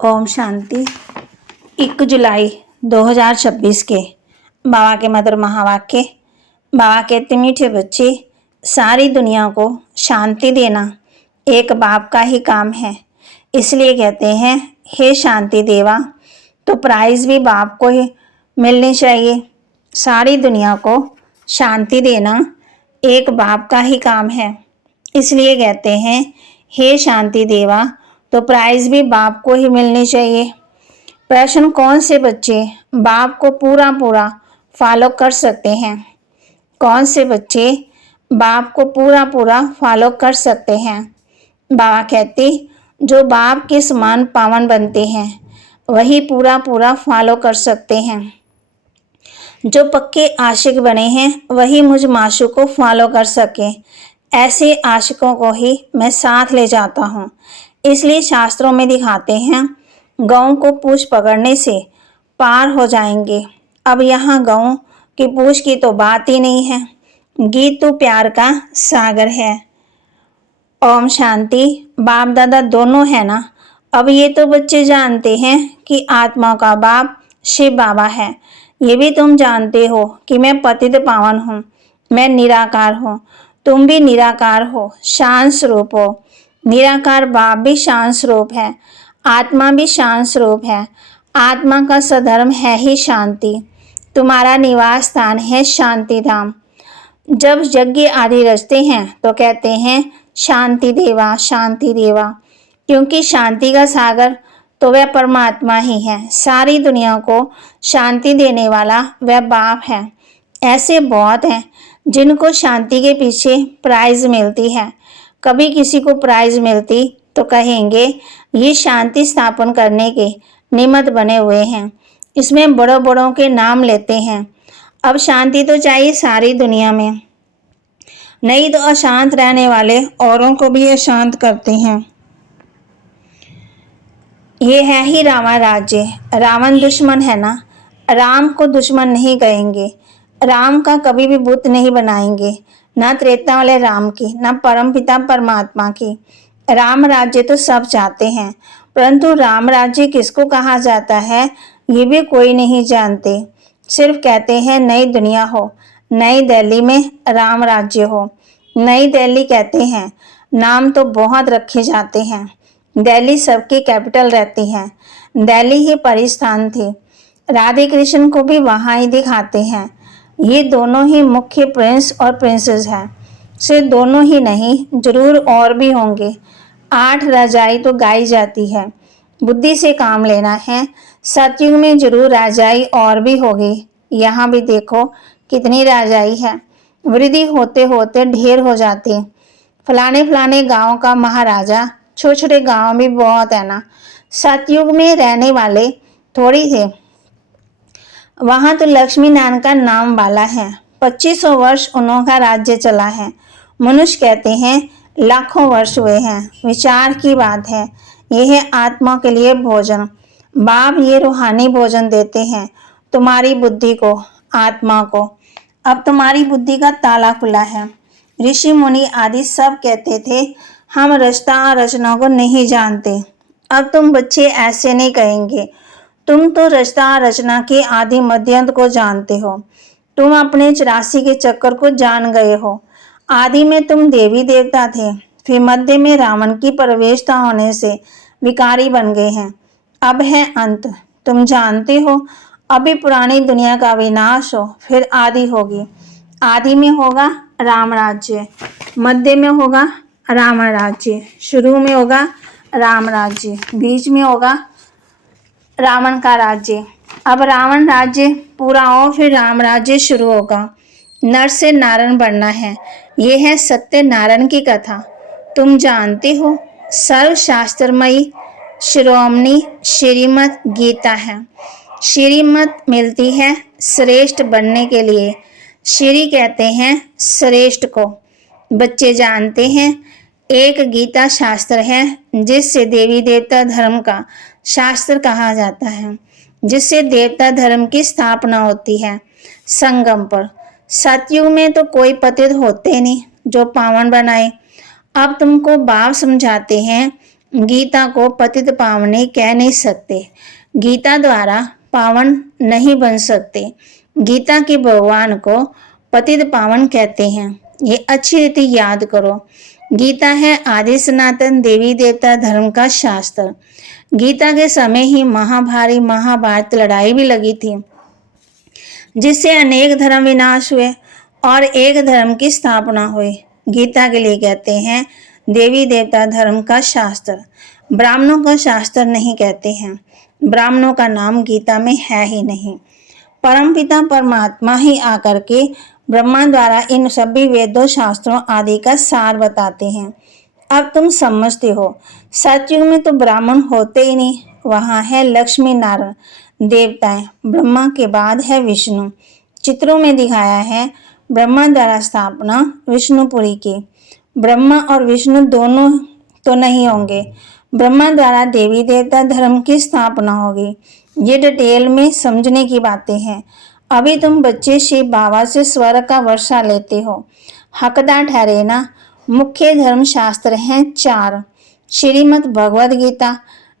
ओम शांति। 1 जुलाई 2026 के बाबा के मधुर महावाक्य। बाबा कहते मीठे बच्चे, सारी दुनिया को शांति देना एक बाप का ही काम है। इसलिए कहते हैं हे शांति देवा, तो प्राइज भी बाप को ही मिलनी चाहिए। सारी दुनिया को शांति देना एक बाप का ही काम है। इसलिए कहते हैं हे शांति देवा, तो प्राइज भी बाप को ही मिलनी चाहिए। प्रश्न, कौन से बच्चे बाप को पूरा पूरा फॉलो कर सकते हैं? कौन से बच्चे बाप को पूरा पूरा फॉलो कर सकते हैं? बाबा कहते, जो बाप के समान पावन बनते हैं वही पूरा पूरा फॉलो कर सकते हैं। जो पक्के आशिक बने हैं वही मुझ माशूक को फॉलो कर सके। ऐसे आशिकों को ही मैं साथ ले जाता हूँ। इसलिए शास्त्रों में दिखाते हैं गौ को पूंछ पकड़ने से पार हो जाएंगे। अब यहाँ गौ की पूंछ की तो बात ही नहीं है। गीत तो प्यार का सागर है। ओम शांति। बाप दादा दोनों है ना। अब ये तो बच्चे जानते हैं कि आत्मा का बाप शिव बाबा है। ये भी तुम जानते हो कि मैं पतित पावन हूँ, मैं निराकार हूँ। तुम भी निराकार हो, शांत स्वरूप हो। निराकार बाप भी शांत स्वरूप है, आत्मा भी शांत स्वरूप है। आत्मा का सधर्म है ही शांति। तुम्हारा निवास स्थान है शांति धाम। जब यज्ञ आदि रचते हैं तो कहते हैं शांति देवा, शांति देवा, क्योंकि शांति का सागर तो वह परमात्मा ही है। सारी दुनिया को शांति देने वाला वह बाप है। ऐसे बहुत हैं जिनको शांति के पीछे प्राइज मिलती है। कभी किसी को प्राइज मिलती तो कहेंगे ये शांति स्थापन करने के निमित्त बने हुए हैं, इसमें बड़ों बड़ों के नाम लेते हैं। अब शांति तो चाहिए सारी दुनिया में, नहीं तो अशांत रहने वाले औरों को भी अशांत करते हैं। ये है ही रावण राज्य। रावण दुश्मन है ना। राम को दुश्मन नहीं कहेंगे। राम का कभी भी बुत नहीं बनाएंगे, ना त्रेता वाले राम की, ना परम पिता परमात्मा की। राम राज्य तो सब चाहते हैं, परंतु राम राज्य किसको कहा जाता है ये भी कोई नहीं जानते। सिर्फ कहते हैं नई दुनिया हो, नई दिल्ली में राम राज्य हो। नई दिल्ली कहते हैं, नाम तो बहुत रखे जाते हैं। दिल्ली सबकी कैपिटल रहती है। दिल्ली ही परिस्थान थी। राधे कृष्ण को भी वहाँ ही दिखाते हैं। ये दोनों ही मुख्य प्रिंस और प्रिंसेस हैं। सिर्फ दोनों ही नहीं, जरूर और भी होंगे। 8 राजाई तो गाई जाती है। बुद्धि से काम लेना है। सतयुग में जरूर राजाई और भी होगी। यहाँ भी देखो कितनी राजाई है। वृद्धि होते होते ढेर हो जाती। फलाने फलाने गांव का महाराजा, छोटे छोटे गांव भी बहुत है ना। सतयुग में रहने वाले थोड़ी थे। वहां तो लक्ष्मी नारायण का नाम वाला है। 2500 वर्ष उनका राज्य चला है। मनुष्य कहते हैं लाखों वर्ष हुए हैं। विचार की बात है। यह है आत्मा के लिए भोजन। बाप ये रूहानी भोजन देते हैं तुम्हारी बुद्धि को, आत्मा को। अब तुम्हारी बुद्धि का ताला खुला है। ऋषि मुनि आदि सब कहते थे हम रचना रचना को नहीं जानते। अब तुम बच्चे ऐसे नहीं कहेंगे। तुम तो रचना रचना के आदि मध्यंत को जानते हो। तुम अपने 84 के चक्कर को जान गए हो। आदि में तुम देवी देवता थे, फिर मध्य में रावण की प्रवेशता होने से विकारी बन गए हैं। अब है अंत। तुम जानते हो अभी पुरानी दुनिया का विनाश हो, फिर आदि होगी। आदि में होगा राम राज्य, मध्य में होगा रावण राज्य, शुरू में होगा राम राज्य, बीच में होगा रावण का राज्य। अब रावण राज्य पूरा हो फिर राम राज्य शुरू होगा। नर से नारायण बनना है। यह है सत्य नारायण की कथा। तुम जानते हो सर्वशास्त्रमयी शिरोमणि श्रीमद् गीता है। श्रीमद् मिलती है श्रेष्ठ बनने के लिए। श्री कहते हैं श्रेष्ठ को। बच्चे जानते हैं एक गीता शास्त्र है जिससे देवी देवता धर्म का शास्त्र कहा जाता है, जिससे देवता धर्म की स्थापना होती है संगम पर। सतयुग में तो कोई पतित होते नहीं जो पावन बनाए। अब तुमको बाप समझाते हैं गीता को पतित पावनी कह नहीं सकते। गीता द्वारा पावन नहीं बन सकते। गीता के भगवान को पतित पावन कहते हैं। ये अच्छी रीति याद करो। गीता है आदि सनातन देवी देवता धर्म का शास्त्र। गीता के समय ही महाभारी महाभारत लड़ाई भी लगी थी, जिससे अनेक धर्म विनाश हुए और एक धर्म की स्थापना हुई। गीता के लिए कहते हैं देवी देवता धर्म का शास्त्र। ब्राह्मणों का शास्त्र नहीं कहते हैं। ब्राह्मणों का नाम गीता में है ही नहीं। परमपिता परमात्मा ही आकर के ब्रह्मा द्वारा इन सभी वेदों शास्त्रों आदि का सार बताते हैं। अब तुम समझते हो। सतयुग में तो ब्राह्मण होते ही नहीं। वहां है लक्ष्मी नारायण देवताएं। ब्रह्मा के बाद है विष्णु। चित्रों में दिखाया है ब्रह्मा द्वारा स्थापना विष्णुपुरी की। ब्रह्मा और विष्णु दोनों तो नहीं होंगे। ब्रह्मा द्वारा देवी देवता धर्म की स्थापना होगी। ये डिटेल में समझने की बातें हैं। अभी तुम बच्चे शिव बाबा से स्वर्ग का वर्षा लेते हो। हकदार ठहरे ना। मुख्य धर्म शास्त्र हैं 4। श्रीमद् भगवद गीता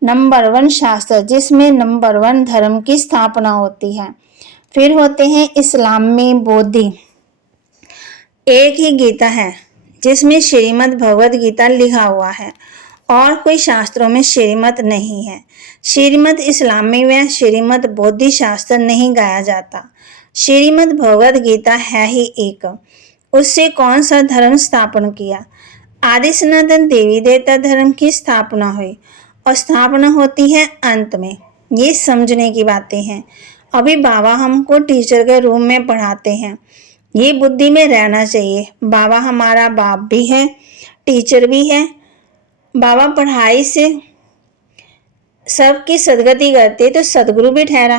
नंबर 1 शास्त्र, जिसमें नंबर 1 धर्म की स्थापना होती है। फिर होते हैं इस्लाम में बोधि। एक ही गीता है जिसमें श्रीमद् भगवद गीता लिखा हुआ है और कोई शास्त्रों में श्रीमद् नहीं है। श्रीमद् इस्लाम में व श्रीमद् बोधि शास्त्र नहीं गाया जाता। श्रीमद् भगवद गीता है ही एक। उससे कौन सा धर्म स्थापन किया? आदि सनातन देवी देवता धर्म की स्थापना हुई और स्थापना होती है अंत में। ये समझने की बातें हैं। अभी बाबा हमको टीचर के रूम में पढ़ाते हैं। ये बुद्धि में रहना चाहिए। बाबा हमारा बाप भी है, टीचर भी है। बाबा पढ़ाई से सबकी सदगति करते तो सदगुरु भी ठहरा।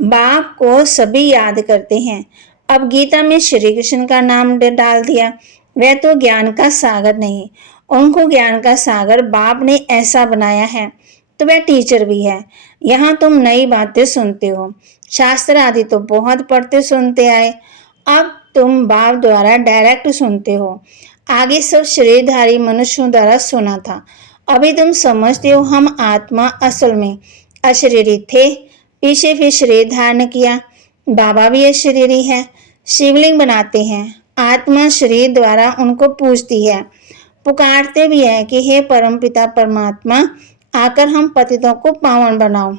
बाप को सभी याद करते हैं। अब गीता में श्री कृष्ण का नाम डाल दिया। वह तो ज्ञान का सागर नहीं, उनको ज्ञान का सागर बाप ने ऐसा बनाया है, तो वह टीचर भी है। यहाँ तुम नई बातें सुनते हो। शास्त्र आदि तो बहुत पढ़ते सुनते आए। अब तुम बाप द्वारा डायरेक्ट सुनते हो। आगे सब शरीरधारी मनुष्यों द्वारा सुना था। अभी तुम समझते हो हम आत्मा असल में अशरीरी थे, पीछे फिर शरीर धारण किया। बाबा भी अशरीरी है। शिवलिंग बनाते हैं। आत्मा शरीर द्वारा उनको पूजती है, पुकारते भी है कि हे परमपिता परमात्मा, आकर हम पतितों को पावन बनाओ।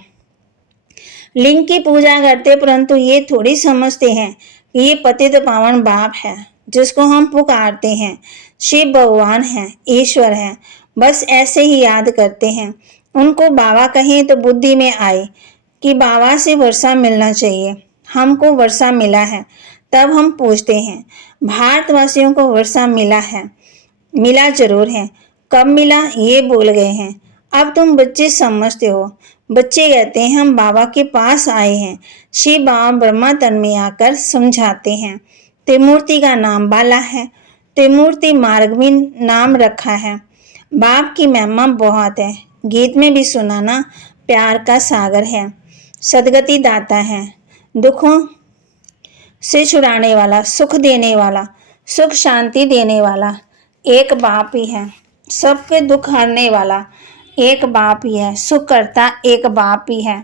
लिंग की पूजा करते, परंतु ये थोड़ी समझते हैं कि ये पतित पावन बाप है जिसको हम पुकारते हैं। शिव भगवान है, ईश्वर है। बस ऐसे ही याद करते हैं। उनको बाबा कहें तो बुद्धि में आए कि बाबा से वर्षा मिलना चाहिए। हमको वर्षा मिला है, तब हम पूछते हैं। भारतवासियों को वर्षा मिला है, मिला जरूर है। कब मिला ये भूल गए हैं। अब तुम बच्चे समझते हो। बच्चे कहते हैं हम बाबा के पास आए हैं। शिव बाबा ब्रह्मा तन में आकर समझाते हैं। त्रिमूर्ति का नाम बाला है। त्रिमूर्ति मार्ग में नाम रखा है। बाप की महिमा बहुत है। गीत में भी सुना ना, प्यार का सागर है, सदगति दाता है, दुखों से छुड़ाने वाला, सुख देने वाला, सुख शांति देने वाला एक बाप ही है। सबके दुख हरने वाला एक बाप ही है। सुख करता एक बाप ही है।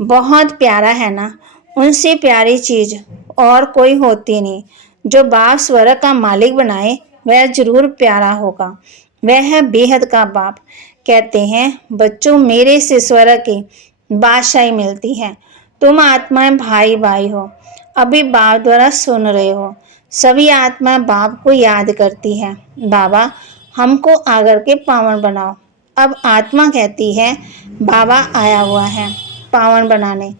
बहुत प्यारा है ना। उनसे प्यारी चीज और कोई होती नहीं। जो बाप स्वर्ग का मालिक बनाए वह जरूर प्यारा होगा। वह है बेहद का बाप। कहते हैं बच्चों, मेरे से स्वर्ग की बादशाही मिलती है। तुम आत्माएं भाई भाई हो। अभी बाप द्वारा सुन रहे हो। सभी आत्माएं बाप को याद करती है। बाबा हमको आकर के पावन बनाओ। अब आत्मा कहती है बाबा आया हुआ है पावन बनाने।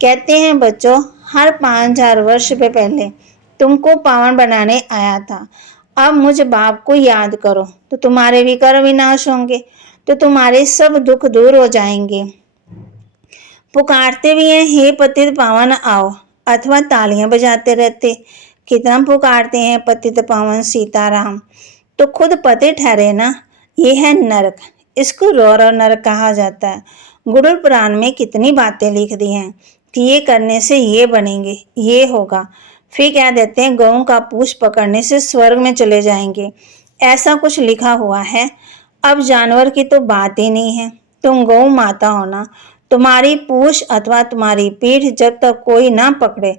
कहते हैं बच्चों, हर 5000 वर्ष पहले तुमको पावन बनाने आया था। अब मुझ बाप को याद करो तो तुम्हारे भी कर्म विनाश होंगे, तो तुम्हारे सब दुख दूर हो जाएंगे। पुकारते भी हैं हे पतित पावन आओ, अथवा तालियां बजाते रहते। कितना पुकारते हैं पतित पावन सीताराम, तो खुद पति ठहरे ना। ये है नरक। इसको रौरव नरक कहा जाता है। गुरुड़ पुराण में कितनी बातें लिख दी हैं कि ये करने से ये बनेंगे, ये होगा। फिर क्या देते हैं गऊ का पूछ पकड़ने से स्वर्ग में चले जाएंगे, ऐसा कुछ लिखा हुआ है। अब जानवर की तो बात ही नहीं है। तुम गौ माता हो ना, तुम्हारी पूंछ अथवा तुम्हारी पीठ जब तक कोई ना पकड़े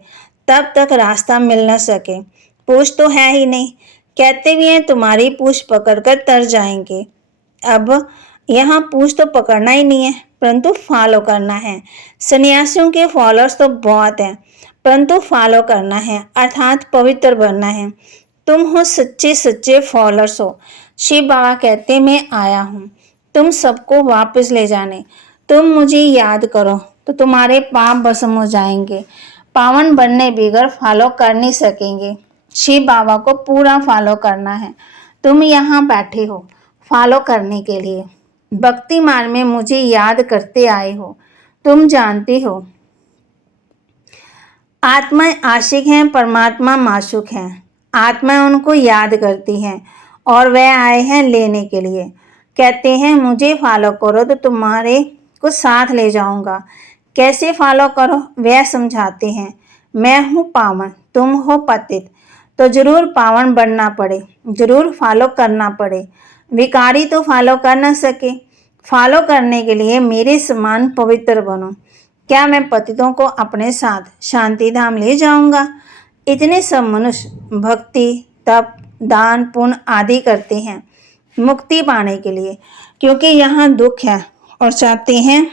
तब तक रास्ता मिल न सके। पूंछ तो है ही नहीं, कहते भी हैं तुम्हारी पूंछ पकड़कर तर जाएंगे। अब यहाँ पूंछ तो पकड़ना ही नहीं है, परंतु फॉलो करना है। सन्यासियों के फॉलोअर्स तो बहुत हैं, परंतु फॉलो करना है अर्थात पवित्र बनना है। तुम हो सच्चे सच्चे फॉलोअर्स हो। शिव बाबा कहते मैं आया हूँ तुम सबको वापस ले जाने। तुम मुझे याद करो तो तुम्हारे पाप भस्म हो जाएंगे। पावन बनने बगैर फॉलो कर नहीं सकेंगे। शिव बाबा को पूरा फॉलो करना है। तुम यहाँ बैठे हो फॉलो करने के लिए। भक्ति मार्ग में मुझे याद करते आए हो। तुम जानते हो आत्मा आशिक हैं, परमात्मा माशूक हैं। आत्मा उनको याद करती हैं और वह आए हैं लेने के लिए। कहते हैं मुझे फॉलो करो तो तुम्हारे को साथ ले जाऊंगा। कैसे फॉलो करो वह समझाते हैं। मैं हूँ पावन, तुम हो पतित, तो जरूर पावन बनना पड़े, जरूर फॉलो करना पड़े। विकारी तो फॉलो कर ना सके। फॉलो करने के लिए मेरे समान पवित्र बनो। क्या मैं पतितों को अपने साथ शांति धाम ले जाऊंगा? इतने सब मनुष्य भक्ति तप दान पुण्य आदि करते हैं मुक्ति पाने के लिए, क्योंकि यहाँ दुख है और चाहते हैं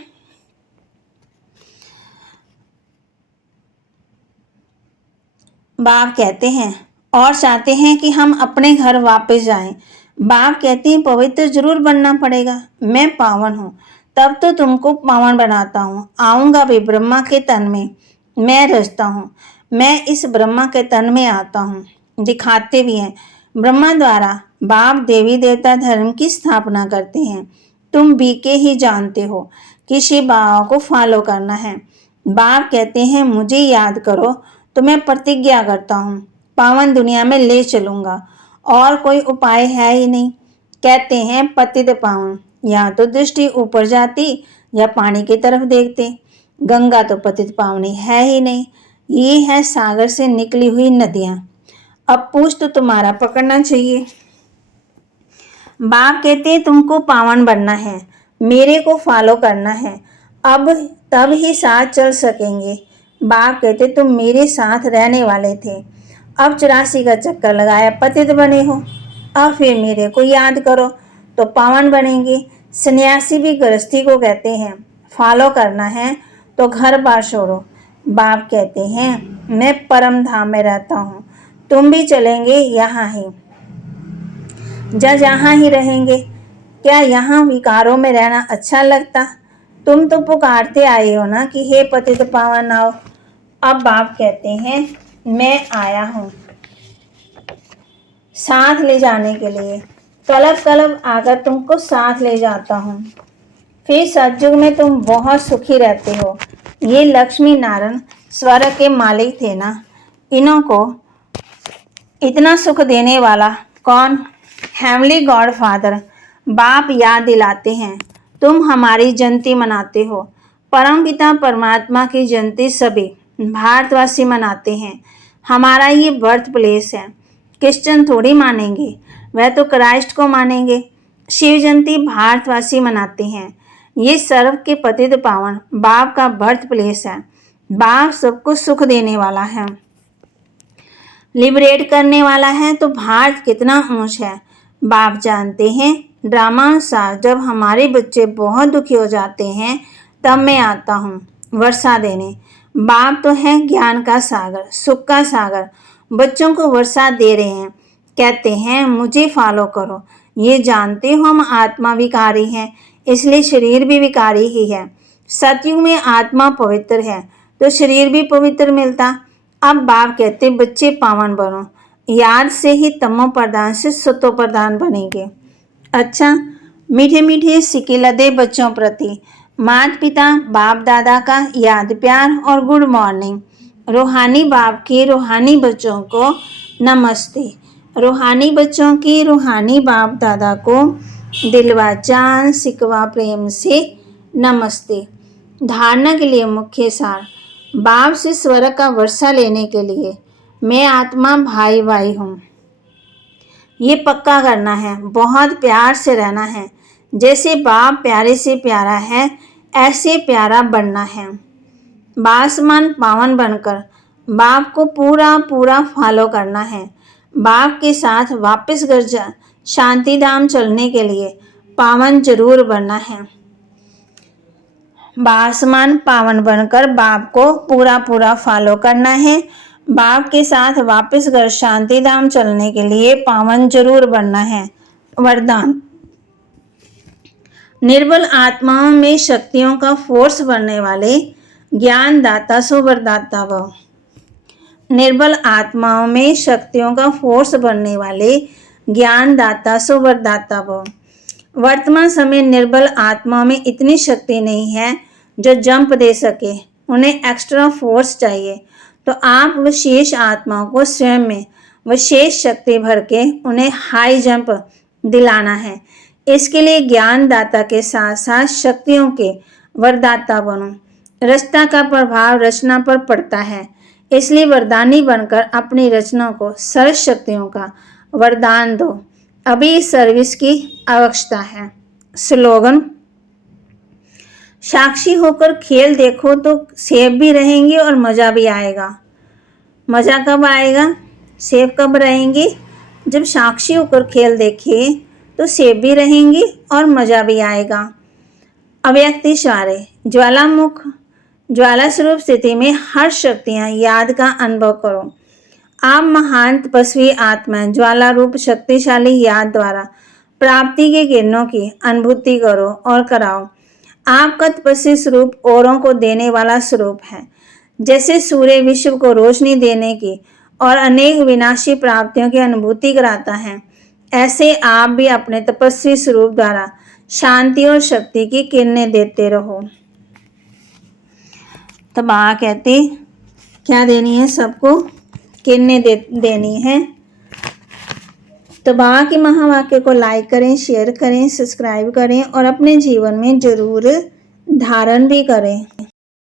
बाप कहते हैं और चाहते हैं कि हम अपने घर वापस जाएं। बाप कहते हैं पवित्र जरूर बनना पड़ेगा। मैं पावन हूँ तब तो तुमको पावन बनाता हूँ। आऊँगा भी ब्रह्मा के तन में, मैं रचता हूँ। मैं इस ब्रह्मा के तन में आता हूँ। दिखाते भी हैं ब्रह्मा द्वारा बाप देवी देवता धर्म की स्थापना करते हैं। तुम बीके ही जानते हो कि शिव बाबा को फॉलो करना है। बाप कहते हैं मुझे याद करो तो मैं प्रतिज्ञा करता हूँ पावन दुनिया में ले चलूंगा और कोई उपाय है ही नहीं। कहते हैं पतित पावन, या तो दृष्टि ऊपर जाती या पानी की तरफ देखते। गंगा तो पतित पावनी है ही नहीं, ये है सागर से निकली हुई नदियां। अब पूछ तो तुम्हारा पकड़ना चाहिए। बाप कहते तुमको पावन बनना है, मेरे को फॉलो करना है, अब तब ही साथ चल सकेंगे। बाप कहते तुम मेरे साथ रहने वाले थे, अब 84 का चक्कर लगाया पतित बने हो। अब फिर मेरे को याद करो तो पावन बनेंगे। सन्यासी भी गृहस्थी को कहते हैं फॉलो करना है तो घर बार छोड़ो। बाप कहते हैं मैं परम धाम में रहता हूँ, तुम भी चलेंगे यहाँ ही, यहाँ ही रहेंगे। क्या यहाँ विकारों में रहना अच्छा लगता? तुम तो पुकारते आए हो ना कि हे पतित पावन आओ। अब बाप कहते हैं मैं आया हूँ साथ ले जाने के लिए। कलब कलब आकर तुमको साथ ले जाता हूँ। फिर सतयुग में तुम बहुत सुखी रहते हो। ये लक्ष्मी नारायण स्वर्ग के मालिक थे ना, इन्हों को इतना सुख देने वाला कौन? हेवनली गॉड फादर बाप याद दिलाते हैं तुम हमारी जयंती मनाते हो। परमपिता परमात्मा की जयंती सभी भारतवासी मनाते हैं। हमारा ये बर्थ प्लेस है। क्रिश्चियन थोड़ी मानेंगे, वह तो क्राइस्ट को मानेंगे। शिव जयंती भारतवासी मनाते हैं। ये सर्व के पतित पावन बाप का बर्थ प्लेस है। बाप सबको सुख देने वाला है, लिबरेट करने वाला है, तो भारत कितना ऊंच है। बाप जानते हैं ड्रामा अनुसार जब हमारे बच्चे बहुत दुखी हो जाते हैं तब मैं आता हूँ वर्षा देने। बाप तो है ज्ञान का सागर, सुख का सागर, बच्चों को वर्षा दे रहे हैं। कहते हैं मुझे फॉलो करो। ये जानते हो हम आत्मा विकारी हैं, इसलिए शरीर भी विकारी ही है। सतयुग में आत्मा पवित्र है तो शरीर भी पवित्र मिलता। अब बाप कहते बच्चे पावन बनो, याद से ही तमो प्रधान से सतो प्रधान बनेंगे। अच्छा, मीठे मीठे सिक्के लदे बच्चों प्रति माता पिता बाप दादा का याद प्यार और गुड मॉर्निंग। रूहानी बाप के रूहानी बच्चों को नमस्ते। रूहानी बच्चों की रूहानी बाप दादा को दिलवा जान सिकवा प्रेम से नमस्ते। धारणा के लिए मुख्य सार बाप से स्वर्ग का वर्षा लेने के लिए मैं आत्मा भाई भाई हूँ। ये पक्का करना है, बहुत प्यार से रहना है। जैसे बाप प्यारे से प्यारा है, ऐसे प्यारा बनना है। बासमान पावन बनकर बाप को पूरा पूरा फॉलो करना है। बाप के साथ वापस घर शांति धाम चलने के लिए पावन जरूर बनना है। बासमान पावन बनकर बाप को पूरा पूरा फॉलो करना है। बाप के साथ वापस घर शांति धाम चलने के लिए पावन जरूर बनना है। वरदान। निर्बल आत्माओं में शक्तियों का फोर्स बनने वाले ज्ञान दाता सो वरदाता भव। निर्बल आत्माओं में शक्तियों का फोर्स बनने वाले ज्ञान दाता सो वरदाता भव। वर्तमान समय निर्बल आत्माओं में इतनी शक्ति नहीं है जो जंप दे सके, उन्हें एक्स्ट्रा फोर्स चाहिए। तो आप विशेष आत्माओं को स्वयं में विशेष शक्ति भर के उन्हें हाई जंप दिलाना है। इसके लिए ज्ञान दाता के साथ साथ शक्तियों के वरदाता बनो। रचना का प्रभाव रचना पर पड़ता है, इसलिए वरदानी बनकर अपनी रचना को सर्व शक्तियों का वरदान दो। अभी सर्विस की आवश्यकता है। स्लोगन। साक्षी होकर खेल देखो तो सेफ भी रहेंगे और मज़ा भी आएगा। मज़ा कब आएगा, सेफ कब रहेंगे? जब साक्षी होकर खेल देखें तो सेफ भी रहेंगे और मज़ा भी आएगा। अव्यक्त इशारे। ज्वालामुख ज्वाला स्वरूप स्थिति में हर शक्तियाँ याद का अनुभव करो। आप महान तपस्वी आत्मा ज्वाला रूप शक्तिशाली याद द्वारा प्राप्ति के किरणों की अनुभूति करो और कराओ। आपका तपस्वी स्वरूप औरों को देने वाला स्वरूप है। जैसे सूर्य विश्व को रोशनी देने की और अनेक विनाशी प्राप्तियों की अनुभूति कराता है, ऐसे आप भी अपने तपस्वी स्वरूप द्वारा शांति और शक्ति की किरणें देते रहो। तब कहते क्या देनी है सबको? किरणें देनी है। तो बाबा के महावाक्य को लाइक करें, शेयर करें, सब्सक्राइब करें और अपने जीवन में जरूर धारण भी करें।